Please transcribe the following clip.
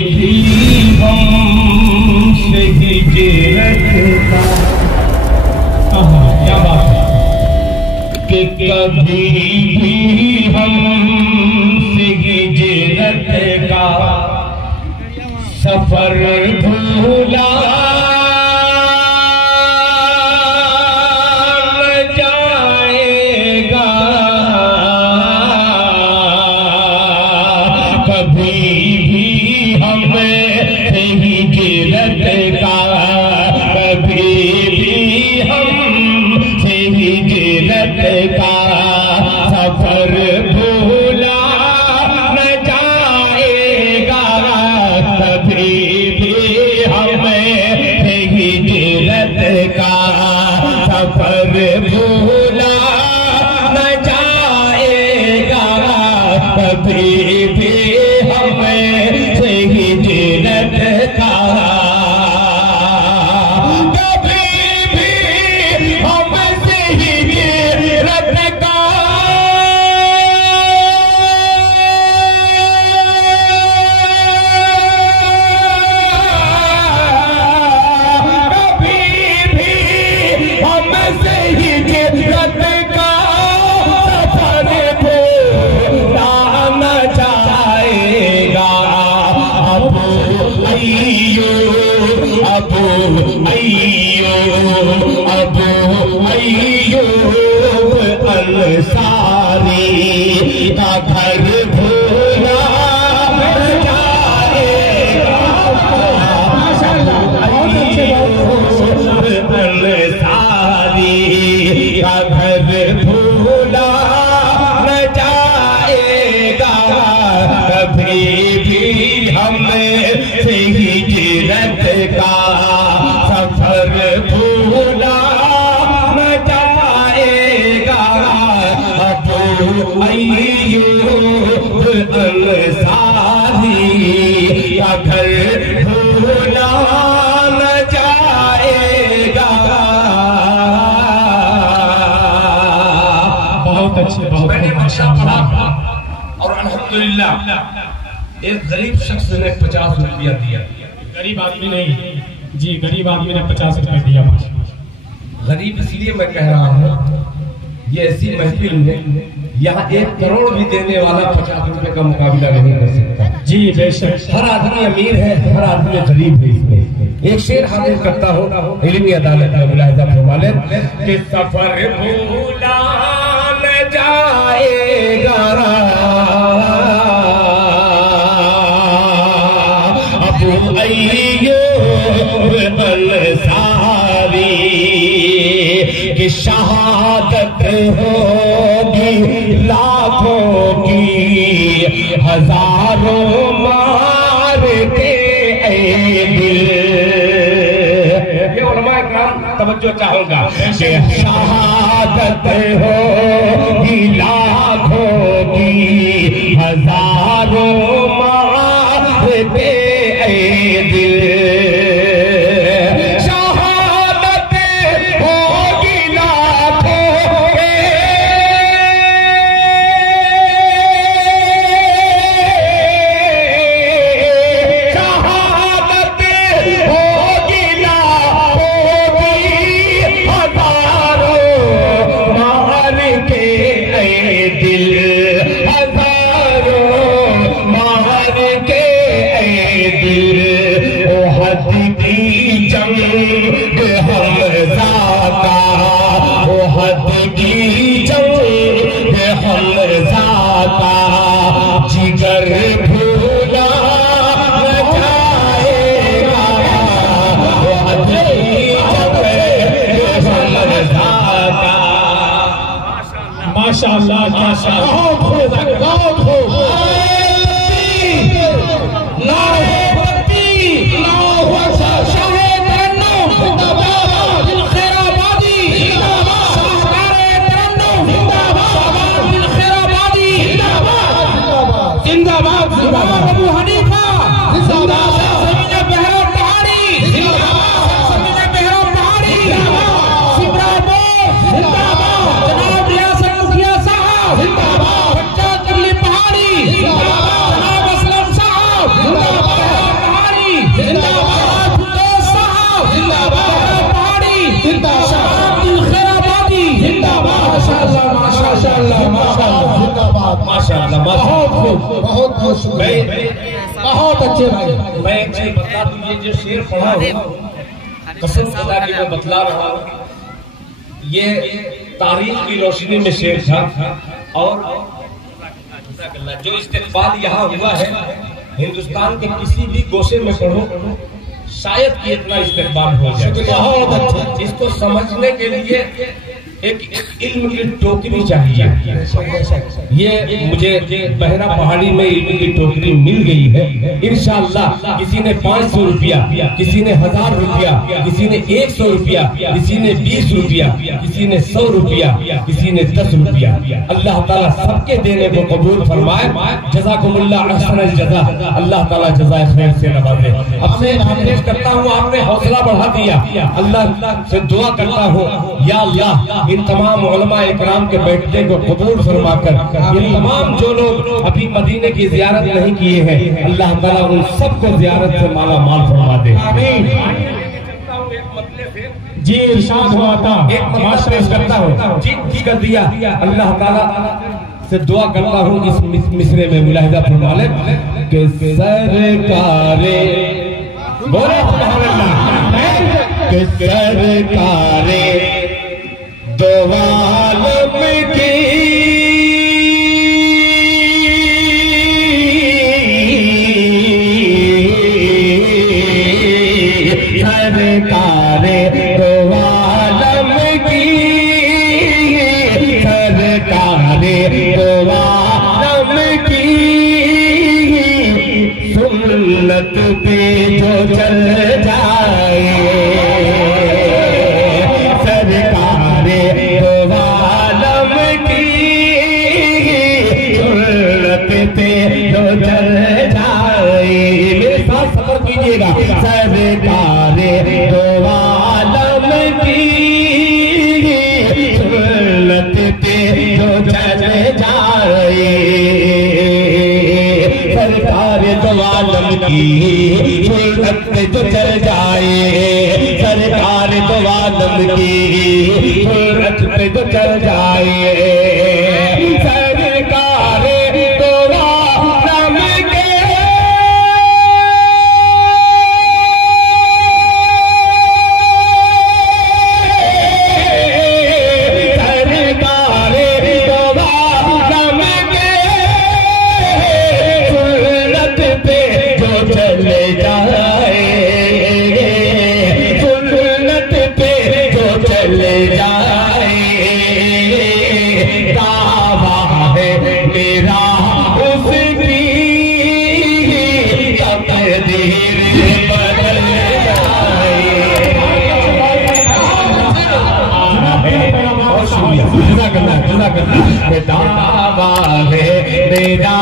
भी हमसे हिजरत का, क्या बात है, कि कभी भी हमसे हिजरत का सफर भूला एक गरीब शख्स ने 50 रुपया दिया। गरीब आदमी नहीं जी, गरीब आदमी ने 50 रुपए दिया। गरीब इसलिए मैं कह रहा हूँ, ये ऐसी महफिल में यहाँ 1 करोड़ भी देने वाला 50 रुपए का मुकाबला नहीं कर सकता। जी बेशक, हर आदमी अमीर है, हर आदमी गरीब है। इसमें एक शेर हाजिर करता हूँ, इल्मी अदालत में मुलाहिजा फरमाने कि सफर भूला न जाएगा सारी कि शहादत होगी लाखों की, हजारों मार के दिल। ये उलमाए किराम तवज्जो चाहूंगा कि शहादत होगी लाखों की, हजारों मार के दिल। माशाअल्लाह माशाअल्लाह, बहुत खूब बहुत खूब। माशाअल्लाह बहुत खूब, बहुत बहुत शुक्रिया, बहुत अच्छे भाई। मैं एक चीज बता दूं, ये जो शेर पढ़ा हो, कसम खुदा की मैं बतला रहा हूँ, ये तारीख की रोशनी में शेर था। और जो इस्तेक़बाल यहाँ हुआ है हिंदुस्तान के किसी भी गोशे में पढ़ो, शायद कि इतना इस्तेक़बाल हो जाए। बहुत अच्छा। इसको समझने के लिए एक इल्म की टोकरी चाहिए। ये मुझे बहरा पहाड़ी में इल्म की टोकरी मिल गई है। इंशाअल्लाह किसी ने 500 रुपया, किसी ने 1000 रुपया, किसी ने 100 रुपया, किसी ने 20 रुपया, किसी ने 100 रुपया, किसी ने 10 रुपया। अल्लाह ताला सबके देने को कबूल फरमाए। जज़ाकुमुल्लाह अहसनल जज़ा। अल्लाह ताला जज़ाए खैर से नवाजे। अब मैं आदेश करता हूँ, आपने हौसला बढ़ा दिया। अल्लाह से दुआ करता हूँ, या अल्लाह इन तमाम उलमा इकराम के बैठने को कबूल फरमाकर, ये तमाम जो लोग अभी मदीने की जियारत नहीं किए हैं, अल्लाह ताला उन सबको जियारत से माला माल फरमा दे। आमीन। जी इरशाद हुआ था, एक मतलब पेश करता हूँ, जी कर दिया। अल्लाह ताला से दुआ करता हूँ, इस मिसरे में मुलाहिजा फरमा ले कि सरकारे बोले कि सरकारे दो आलम की सरकारे दो आलम की, सरकारे दो आलम की सुन्नत पे जो चल जाए, सरकारे दो आलम की सुन्नत पे जो चल जाए। मेरे साथ सफर कीजिएगा। सरकारे दो आलम की सुन्नत पे जो चल जाए, सरकार दो आलम की सुन्नत पे जो चल जाए, सरकार दो आलम की सुन्नत पे जो चल जाए, सरकार दो आलम के दावा है मेरा